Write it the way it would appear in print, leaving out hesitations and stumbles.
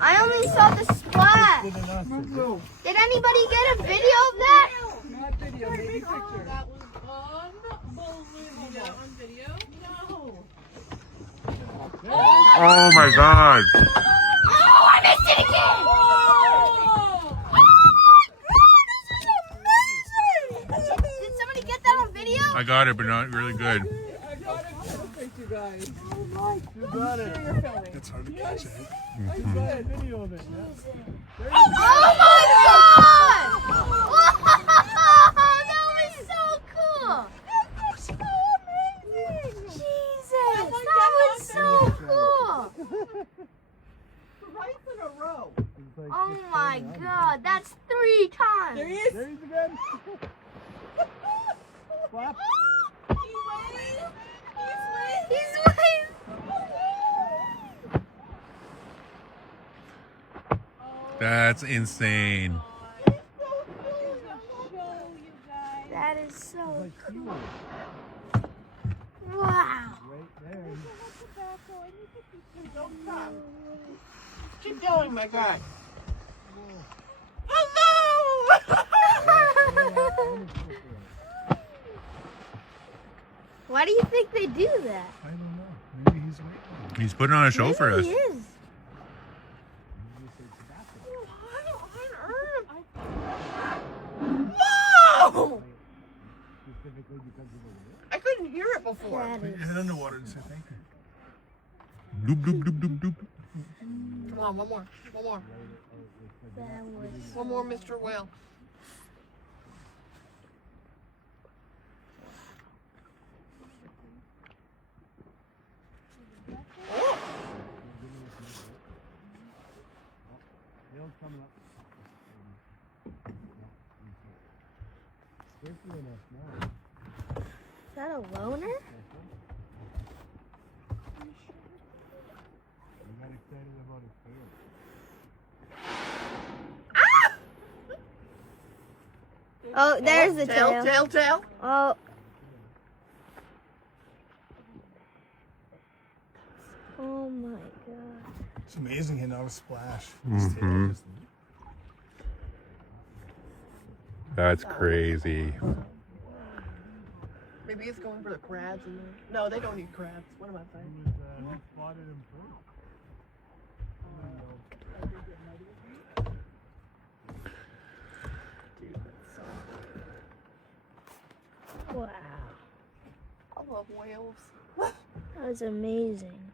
I only saw the splash. Did anybody get a video of that? Not video, maybe picture. That was unbelievable. On video? No. Oh my God. Oh, I missed it again! Did somebody get that on video? I got it, but not really good. I got it perfect, you guys. You got it. You're filming. It's hard to catch it. I got a video of it. Oh my God! That was so cool! Jesus, that was so cool! Right in a row. Oh my God, that's 3 times! There he is. There he is again. Flap. He's waving! That's insane. That is so Like you. cool. Wow. Right there. Keep going, my guy. Why do you think they do that? I don't know. Maybe he's waiting. He's putting on a show for us. He is. Whoa! Specifically because of the wind. I couldn't hear it before. That is. Hit underwater and say thank you. Doop, doop, doop, doop, doop. Come on, one more. One more. That was. One more, Mr. Whale. Oh! Neil's coming up. Safety enough now. Is that a loner? You got excited about his tail. Oh, there's the tail. Tail. Oh. Oh my God. It's amazing he knows splash. Mhm. That's crazy. Maybe he's going for the crabs in there. No, they don't eat crabs. What am I saying? He spotted him first. Dude, that's so... Wow. I love whales. That was amazing.